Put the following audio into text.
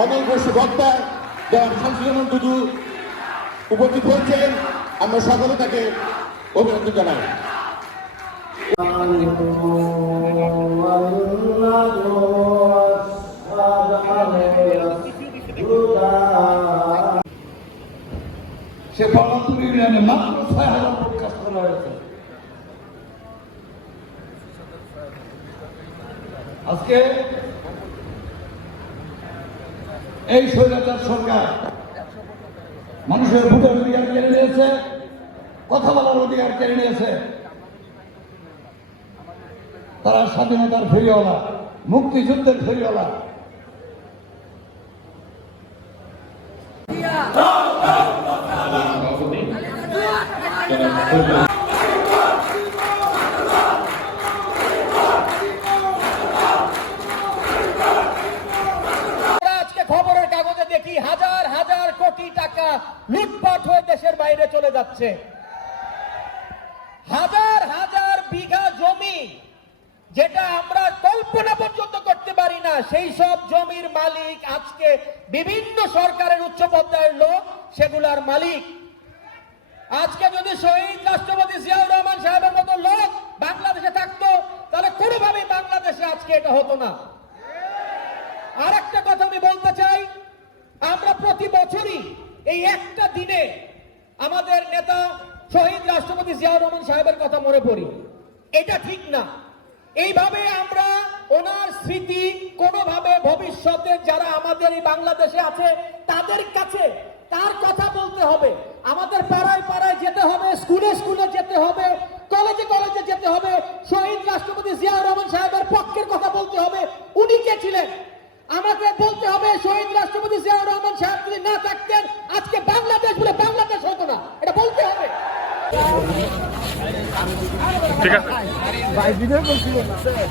অমল বসু বক্তা শামসুজ্জামান দুদু উপস্থিত হয়েছেন। আমরা সকলে তাকে অভিনন্দন জানাই। সে বলাতুর ইউনিয়নে মাত্র ছয় হাজার কাজ করা হয়েছে আজকে এই স্বৈরাচার সরকার। মানুষের ভোটের অধিকার কেড়ে নিয়েছে, কথা বলার অধিকার কেড়ে নিয়েছে। তারা স্বাধীনতার ফেরিওয়ালা, মুক্তিযুদ্ধের ফেরিওয়ালা। আমরা আজকে খবরের কাগজে দেখি হাজার হাজার কোটি টাকা লুটপাট হয়ে দেশের বাইরে চলে যাচ্ছে। হাজার হাজার বিঘা জমি যেটা আমরা কল্পনা পর্যন্ত করতে পারি না, সেই সব জমির মালিক আজকে বিভিন্ন সরকারের উচ্চ পর্যায়ের লোক, সেগুলার মালিক। আজকে যদি শহীদ রাষ্ট্রপতি জিয়াউর রহমান সাহেবের মতো লোক বাংলাদেশে থাকতো, তাহলে কোনোভাবেই বাংলাদেশে আজকে এটা হতো না। আর একটা কথা আমি বলতে চাই আমরা প্রতি বছরই এই একটা দিনে আমাদের নেতা শহীদ রাষ্ট্রপতি জিয়াউর রহমান সাহেবের কথা মনে পড়ি। এটা ঠিক না। এইভাবে আমরা ওনার স্মৃতি কোনোভাবে ভবিষ্যতে যারা আমাদের এই বাংলাদেশে আছে, তাদের কাছে তার কথা বলতে হবে। আমাদের পাড়ায় পাড়ায় যেতে হবে, স্কুলে স্কুলে যেতে হবে, কলেজে কলেজে যেতে হবে। শহীদ রাষ্ট্রপতি জিয়াউর রহমান সাহেবের পক্ষের কথা বলতে হবে। উনি কে ছিলেন? আমাকে বলতে হবে শহীদ রাষ্ট্রপতি জিয়াউর রহমান সাহেব যদি না থাকতেন আজকে বাংলাদেশ বলে বাংলাদেশ হতো না। এটা বলতে হবে।